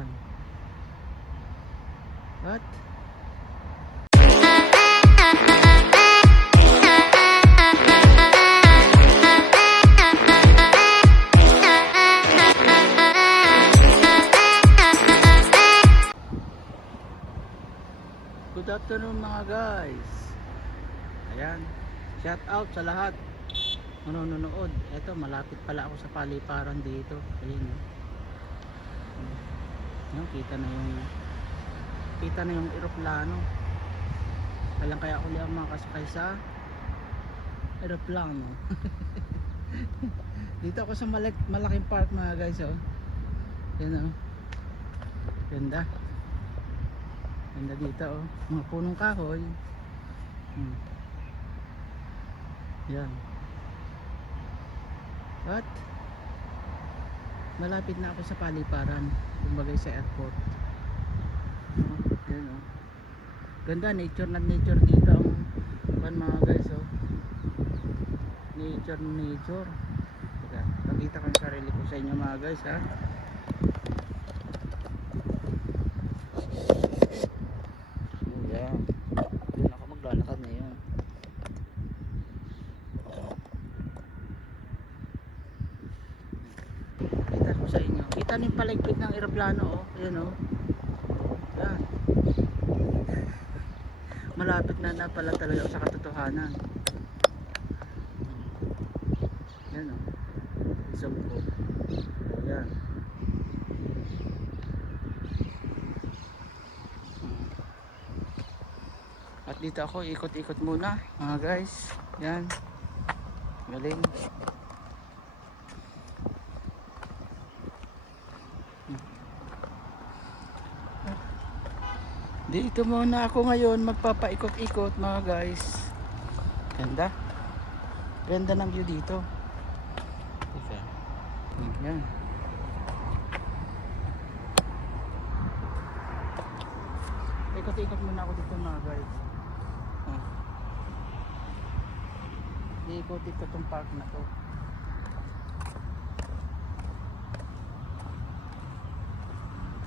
Yan. What? Good afternoon mga guys. Ayan. Shout out sa lahat nanonood. Eto, malapit pala ako sa paliparan dito. Ayun. oh. Ayan, kita na yung kita na yung eroplano. Kailan kaya ako liang makasakay sa eroplano. dito ako sa malak malaking park mga guys oh. Yan oh. Ganda. Ganda dito oh. Mga punong kahoy. Hmm. Yan. At malapit na ako sa paliparan. Kumbaga sa airport. Oh, yan oh. Ganda nature na nature dito ang pan mga guys oh. Nature na nature. Teka, pakita ko yung sarili ko sa inyo mga guys ha. Yan. Doon ako maglalakad ngayon. Kita ko niyo yung paligpit ng eroplano oh. Ayan oh. Yan. Malapit na na pala talaga sa katotohanan. Yan oh. Zoom ko. Oh, yan. At dito ako ikot-ikot muna mga guys. Yan. Galing. Dito muna ako ngayon magpapaikot-ikot mga guys. Ganda. Ganda ng view dito. Teka. Hmm, Yan. Ikot-ikot muna ako dito mga guys. Hmm. Iikot-ikot tong park na to.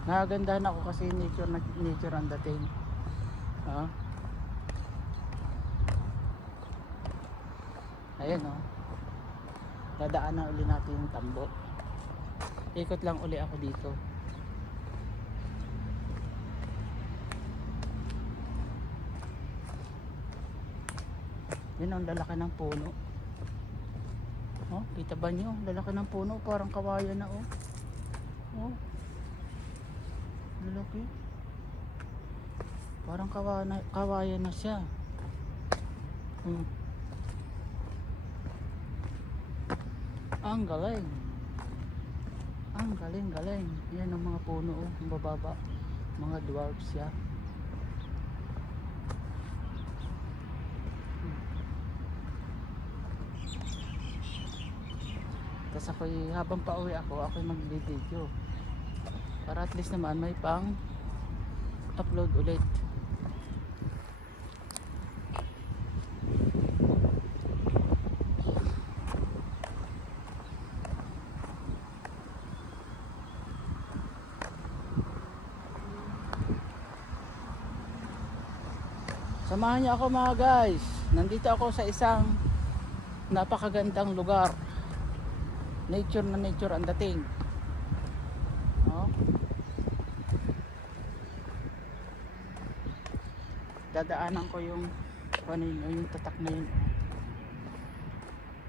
Nakagandahan ako kasi nature na nature ang dating. Ah. Ayan oh. Dadaanan uli natin yung tambo. Ikot lang uli ako dito. Yan ang lalaki ng puno. Oh, kita ba nyo? Lalaki ng puno, parang kawayan na oh. Oh. Lalaki. Parang kawa na, kawayan na siya. Hmm. Ang galing. Ang galing, galing. Yan ang mga puno, oh, ang bababa. Mga dwarfs siya. Tapos ako'y, habang pauwi ako, ako'y mag-video. Para at least naman may pang upload ulit. Samahan niyo ako mga guys. Nandito ako sa isang napakagandang lugar. Nature na nature ang dating. Oh. Dadaanan ko yung ano yun, yung tatak na yun.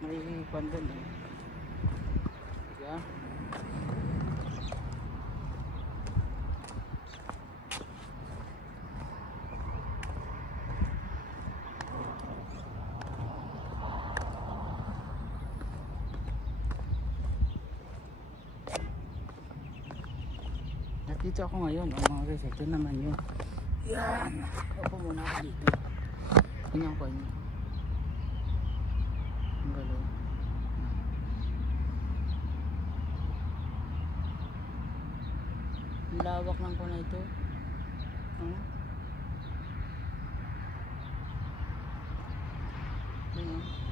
May kwan doon eh. Diba? At dito ako ngayon, oh, mga guys, ito naman yun. Yan! Opo muna ako dito. Tingnan ko niyo. Ang galing. Ang lawak lang ko na ito. Oh. Yan, oh.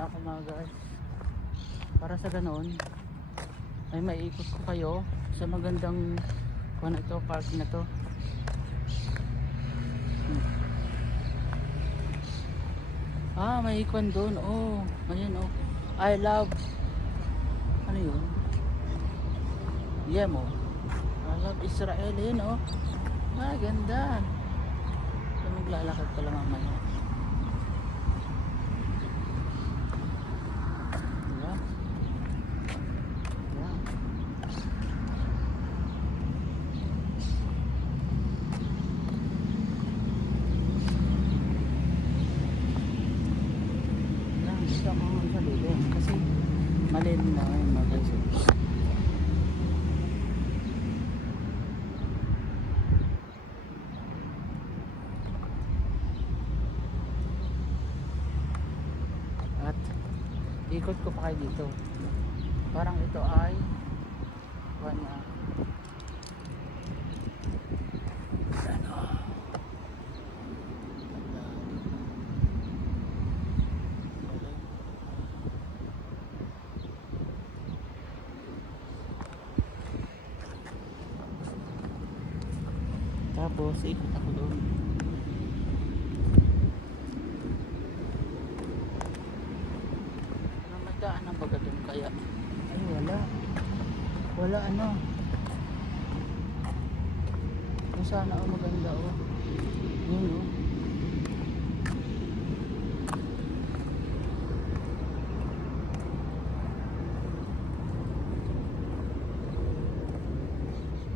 Muna ako mga guys. Para sa ganoon, ay maiikot ko kayo sa magandang kuha na ito, parking na to. Hmm. Ah, may ikwan doon. Oh, ayan oh. I love ano yun? Yemo. I love Israel. Ayan oh. Ah, ganda. So, maglalakad ka lang mamaya. Diba? Diba? Lang, gusto ko sa dulo. Kasi malilim na ngayon mga guys. At ikot ko pa kayo dito. Parang ito ay one ano tapos ikot ako doon ano may daanan baga doon kaya ay wala wala ano? Kung sana oh maganda oh. Yun oh.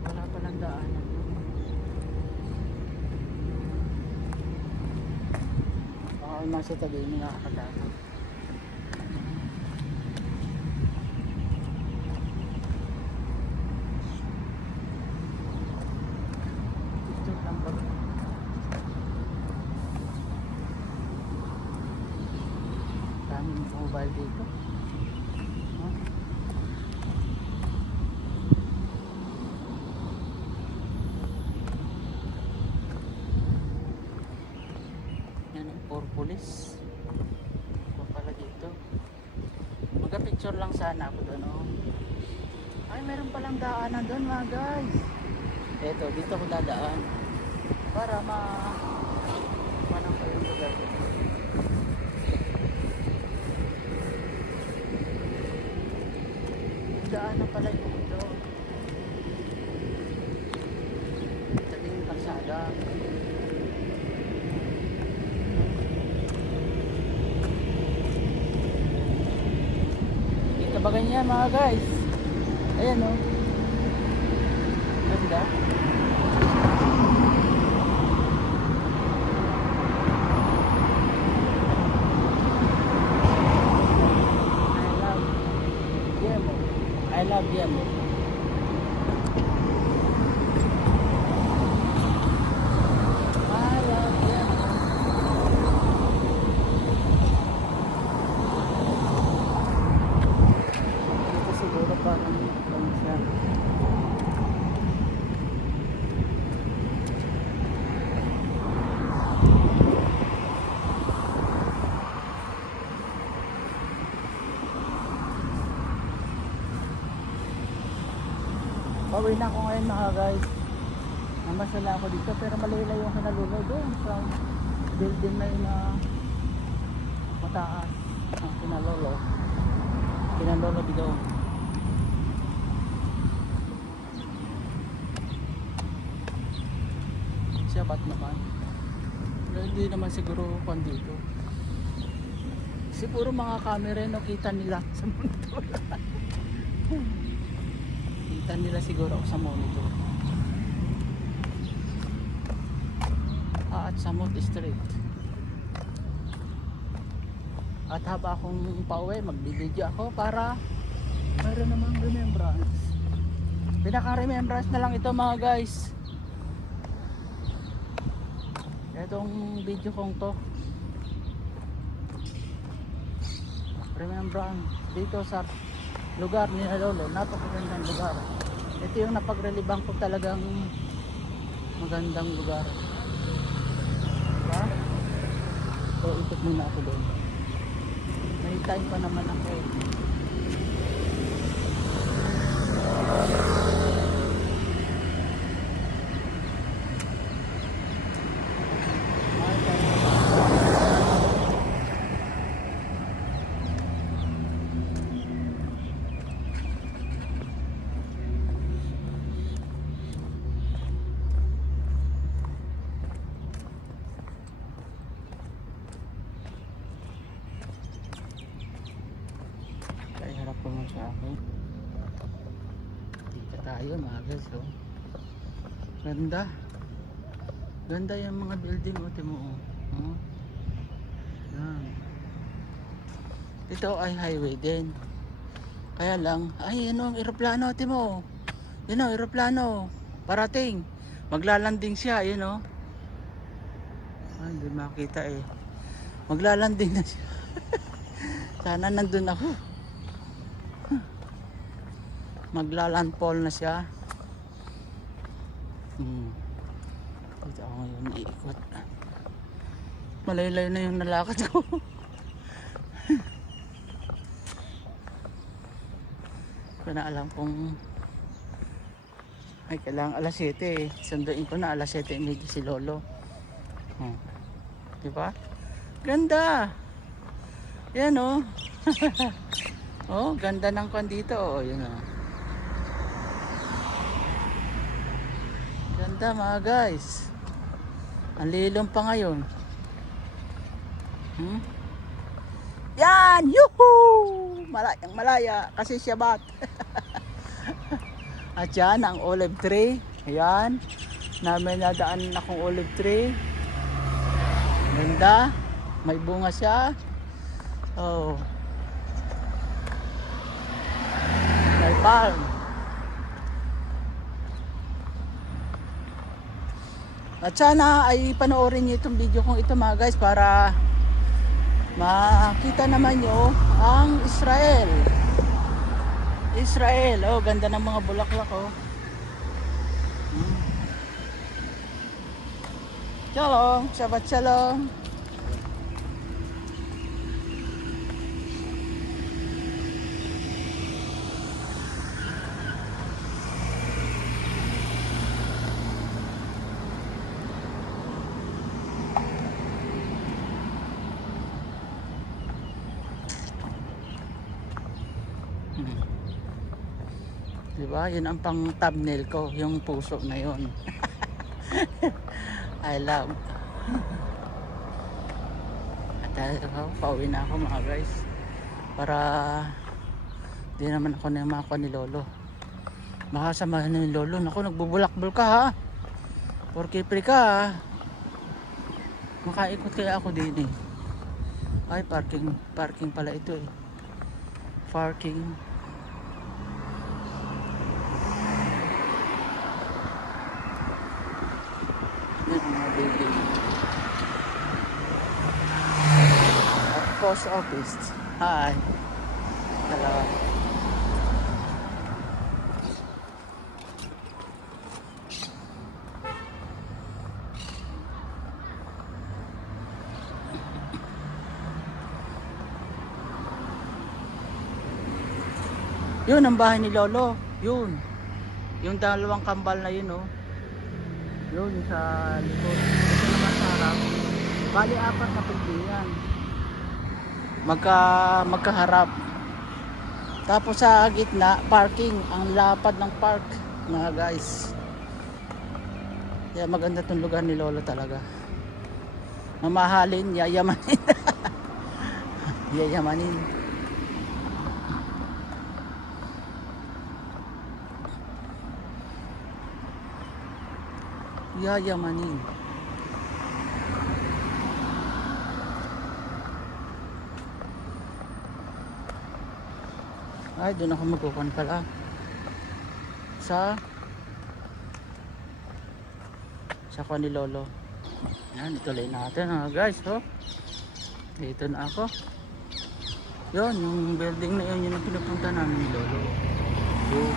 Wala palang daanan. Baka may nasa tabi may nakakadaan Picture lang ba? Daming mobile dito. Huh? Yan ang purpulis. Ito pala dito. Magka-picture lang sana ako doon. Oh. Ay, meron palang daanan doon mga guys. Eto, dito ko dadaan. Para ma... Manang yung lugar. Yung daanan pala yung ito. Tabing kalsada. Ba ganyan mga guys? Ayan o. Oh. Ganda. Parang ano siya. Pauwi ako ngayon mga guys. Namasala ako dito pero malayo yung kanalulay doon sa building na yun na mataas ang kinalolo. Kinalolo dito. Ba't naman? Pero hindi naman siguro kung dito. Kasi puro mga camera no kita nila sa monitor. kita nila siguro sa monitor. Ah, at Samot Street. At haba akong pauwi, magbibideo ako para mayroon namang remembrance. Pinaka-remembrance na lang ito mga guys. Itong video kong to. Remembrance dito sa lugar ni Lolo. Napakagandang lugar. Ito yung napagrelibang ko talagang magandang lugar. Diba? So ikot muna ako doon. May time pa naman ako eh. May time pa. Kaya harap ko mo sa akin. Dito tayo oh. Ganda. Ganda yung mga building oh, timo oh. oh. Yan. Ito ay highway din. Kaya lang, ay ano ang eroplano timo. Yun oh, eroplano. Parating. Maglalanding siya, yun oh. Ay, hindi makita eh. Maglalanding na siya. Sana nandun ako. Maglalandfall na siya. Hmm. Dito ako ngayon iikot. Malaylay na yung nalakad ko. Hindi na alam kung ay kailangan alas 7 eh. Sunduin ko na alas 7 medyo si Lolo. Hmm. Di ba? Ganda! Yan oh. oh, ganda ng kwan dito. Oh, yun oh. Ganda mga guys. Ang lilong pa ngayon. Hmm? Yan! Yuhuu! Malayang malaya kasi siya bat. At yan ang olive tree. Ayan. Namin nadaan akong olive tree. Ganda. May bunga siya. Oh. May palm. At sana ay panoorin niyo itong video kong ito mga guys para makita naman nyo ang Israel. Israel. Oh, ganda ng mga bulaklak oh. Hmm. Shalom, Shabbat Shalom. Diba? Yun ang pang thumbnail ko, yung puso na yun. I love. At dahil ako, pauwi na ako mga guys. Para di naman ako na mga ni Lolo. Makasama ni Lolo. Naku, nagbubulakbol ka ha. Porque pre ka ha. Makaikot kaya ako din eh. Ay, parking, parking pala ito eh. Parking. Yan mga building. At post office. Hi. Hello. Yun ang bahay ni Lolo. Yun. Yung dalawang kambal na yun, oh. Yun sa likod. Ito naman sa harap. Bali apat na building yan. Magka, magkaharap. Tapos sa gitna, parking. Ang lapad ng park, mga guys. Kaya maganda tong lugar ni Lolo talaga. Mamahalin, yayamanin. yayamanin. Yayamanin. Ay, doon ako magkukuhan pala. Sa sa kuha ni Lolo. Yan, ituloy natin ha guys. Oh. Dito na ako. Yun, yung building na yun, yun ang pinupunta namin ni Lolo. Yun.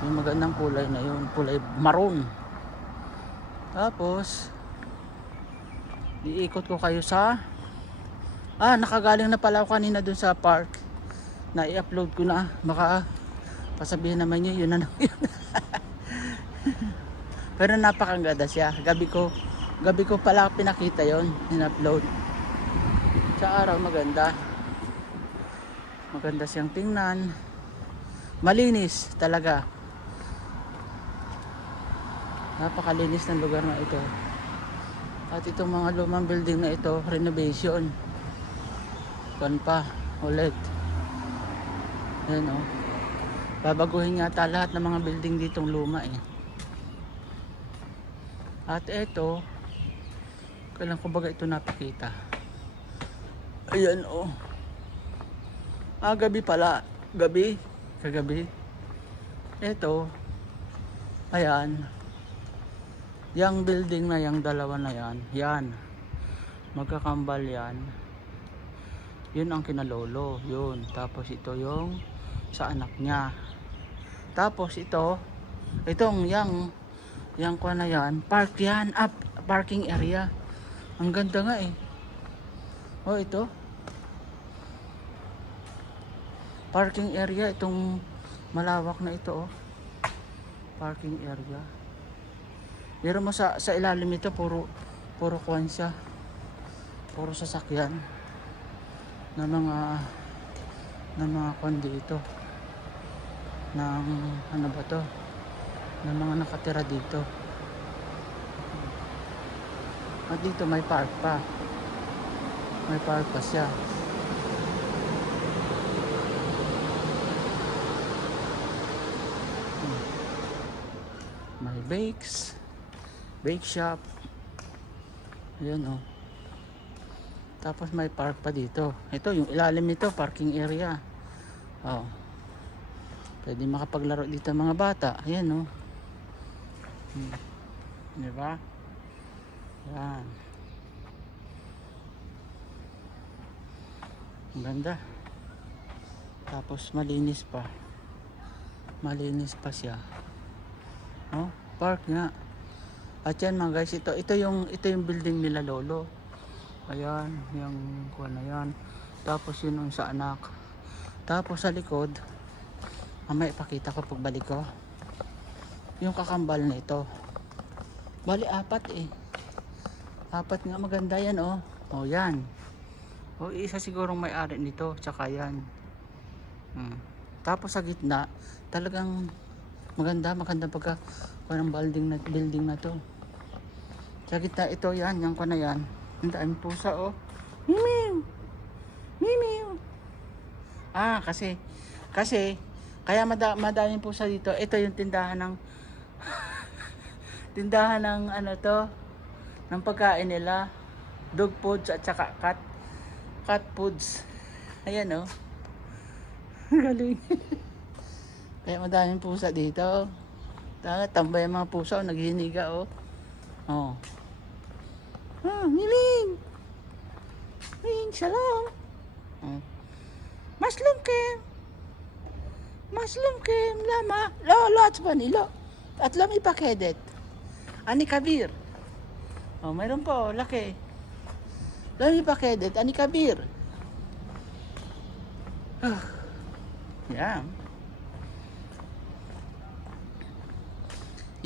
Yung magandang kulay na yun, kulay maroon. Tapos, iikot ko kayo sa Ah, nakagaling na pala ako kanina dun sa park. Na i-upload ko na. Baka pasabihin naman nyo, yun naman yun. Pero napakaganda siya. Gabi ko, gabi ko pala pinakita yon in-upload. Sa araw maganda. Maganda siyang tingnan. Malinis talaga. Napakalinis ng lugar na ito. At itong mga lumang building na ito, renovation. Kan pa, ulit. Yan o. Babaguhin yata lahat ng mga building ditong luma eh. At ito, kailan ko baga ito napakita. Ayan o. Ah, gabi pala. Gabi. Kagabi. Ito. Ayan. Yang building na yang dalawa na yan. Yan. Magkakambal yan. Yun ang kinalolo. Yun. Tapos ito yung sa anak niya. Tapos ito. Itong yang yang kwa na yan. Park yan. Up. Parking area. Ang ganda nga eh. Oh, ito. Parking area. Itong malawak na ito oh. Parking area. Pero mo sa, sa ilalim ito, puro, puro kwan siya. Puro sasakyan. Na mga, na mga kwan dito. Ng, ano ba to? Na mga nakatira dito. At dito may park pa. May park pa siya. Hmm. May bakes bake shop ayan oh tapos may park pa dito ito yung ilalim nito parking area oh pwede makapaglaro dito mga bata ayan oh hmm. di ba yan ang ganda tapos malinis pa malinis pa siya oh park nga at yan mga guys, ito, ito yung ito yung building nila lolo. Ayan, yung kuha na yan. Tapos yun sa anak. Tapos sa likod, mamaya ipakita ko pagbalik ko. Yung kakambal na ito. Bali apat eh. Apat nga maganda yan oh. Oh yan. O isa sigurong may-ari nito, tsaka yan. Hmm. Tapos sa gitna, talagang maganda, maganda pagka kuha ng building na, building na to. Sa gitna ito yan, yung ko na yan. Ang daming pusa oh. Mimiw! Mimiw! Ah, kasi, kasi, kaya mada, madaming pusa dito. Ito yung tindahan ng, tindahan ng ano to, ng pagkain nila. Dog foods at saka cat, cat foods. Ayan oh. Galing. kaya madaming pusa dito. Tama, tambay ang mga pusa, oh, naghihiniga oh. Oh. Ah, Miling! Miling, shalom! Oh. Maslum kem! Kem, lama, lo, lots ba nilo? At lam ipakedet. Ani kabir. Oh, mayroon po, laki. Lam ipakedet, ani kabir. Ah. Yan.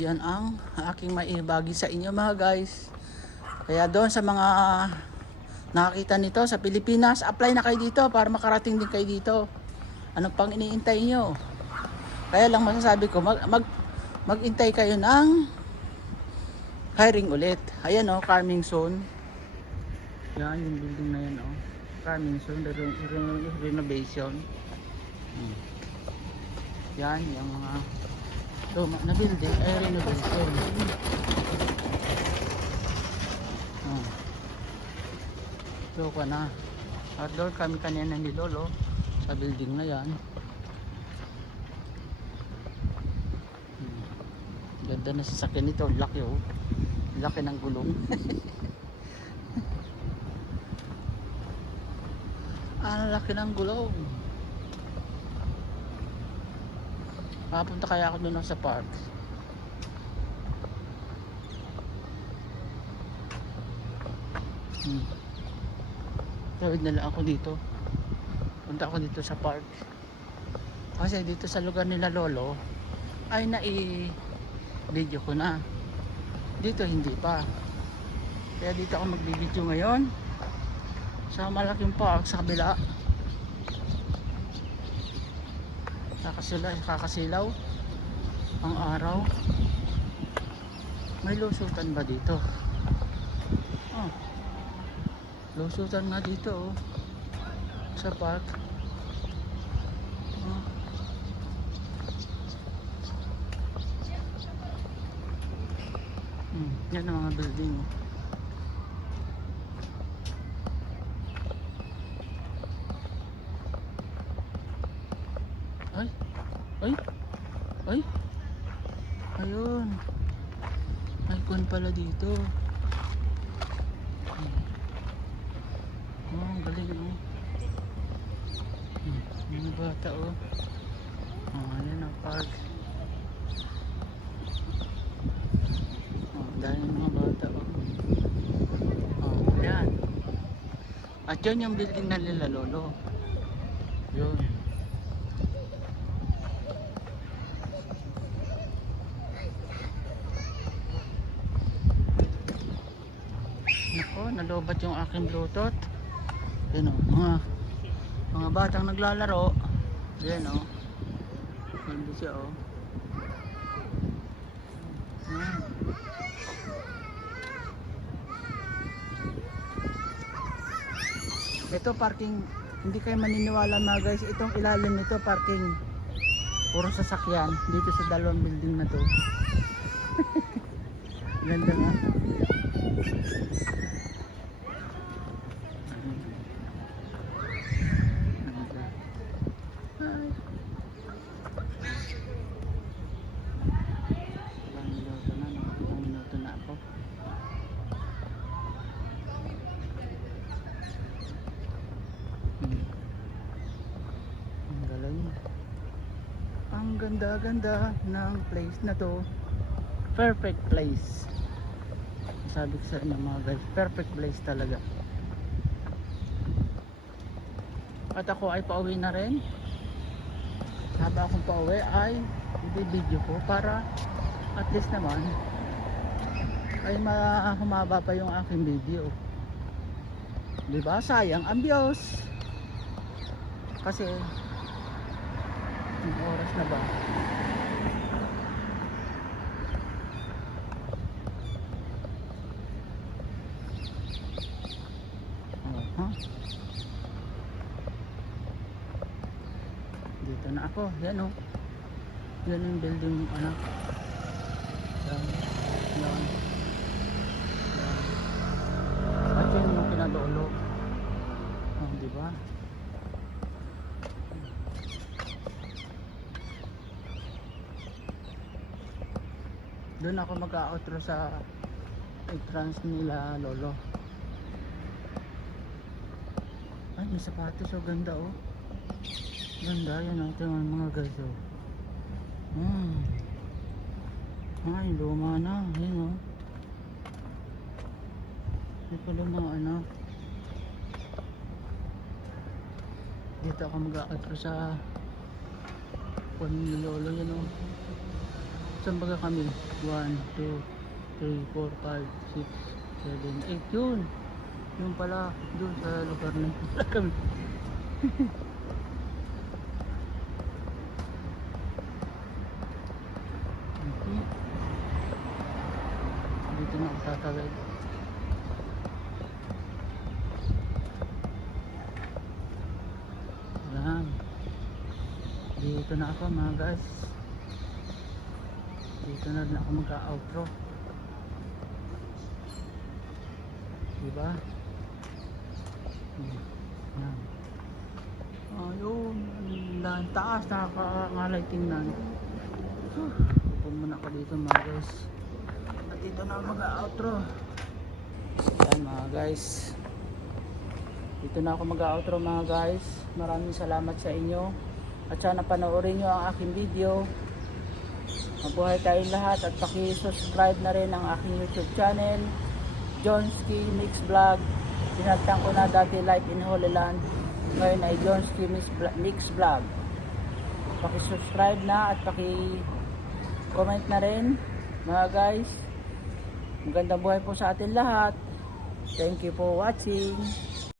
Yan ang aking maibagi sa inyo mga guys. Kaya doon sa mga nakakita nito sa Pilipinas, apply na kayo dito para makarating din kayo dito. Ano pang iniintay nyo? Kaya lang masasabi ko, mag, mag, magintay kayo ng hiring ulit. Ayan o, oh, coming soon. Yan, yung building na yan o. Oh. Soon, re re renovation. Hmm. Yan, yung mga luma na building ay renovation. Oh. So ka na. At doon kami kanina ni Lolo sa building na yan. Hmm. Ganda na sasakyan nito. Laki oh. Laki ng gulong. ah, laki ng gulong. Makapunta kaya ako doon sa park. Hmm. Tawid na lang ako dito. Punta ako dito sa park. Kasi dito sa lugar nila lolo ay nai-video ko na. Dito hindi pa. Kaya dito ako magbibideo ngayon. Sa malaking park sa kabila. Kakasilaw, kakasilaw ang araw. May lusutan ba dito? Oh. Lusutan nga dito oh. Sa park. Hmm, yan ang mga building oh. Ay, ay, ay, ayun. May kun pala dito. Hmm. Oh, ang galing oh. Hmm, mga bata oh. Oh, ayan ang park. Oh, dahil mga bata oh. Oh, ayan. Yun yung building na nila lolo. Yun. Nako, nalobat yung aking bluetooth. Yan o, mga, mga batang naglalaro. Yan o. Nandun siya o. Yan. Ito parking, hindi kayo maniniwala mga guys, itong ilalim nito parking puro sasakyan dito sa dalawang building na to. Ganda nga. Hi. Ilang minuto na, no? Ilang minuto na ako. Hmm. Ang galing. Ang ganda-ganda ng place na to. Perfect place. Sabi ko sa inyo mga guys, perfect place talaga. At ako ay pauwi na rin. Habang akong pauwi ay i-video ko para at least naman ay ma- humaba pa yung aking video. 'Di ba? Sayang ang views. Kasi yung oras na ba? Oh, ha? Dito na ako. Yan o. Yan yung building anak. Yan. Yan. At yan yung pinadolo. Oh, di ba? Doon ako mag-outro sa entrance nila lolo. Ay, may sapatos. Oh, ganda oh. Ganda yan oh. Tingnan mga guys oh. Hmm. Ay, luma na. Yan oh. Hindi pa luma ano. Dito ako mag-outro sa kung lolo yan oh. Saan baga kami? 1, 2, 3, 4, 5, 6, 7, 8 yun! Yung pala. Doon sa lugar na yun. Wala kami. Dito na ako dito na ako mga guys dito na ako magka-outro diba? Hmm, yan ayun ang taas nakakangalay tingnan. Upo muna ako dito mga guys. At dito na mag-outro yan mga guys. Dito na ako mag-outro mga guys. Maraming salamat sa inyo. At sana panoorin nyo ang aking video mabuhay tayong lahat at paki-subscribe na rin ang aking youtube channel Johnski Mix Vlog Sinaltan ko na dati Life in Holy Land. Ngayon ay John's Mix Mix Vlog. Paki-subscribe na at paki-comment na rin mga guys. Magandang buhay po sa atin lahat. Thank you for watching.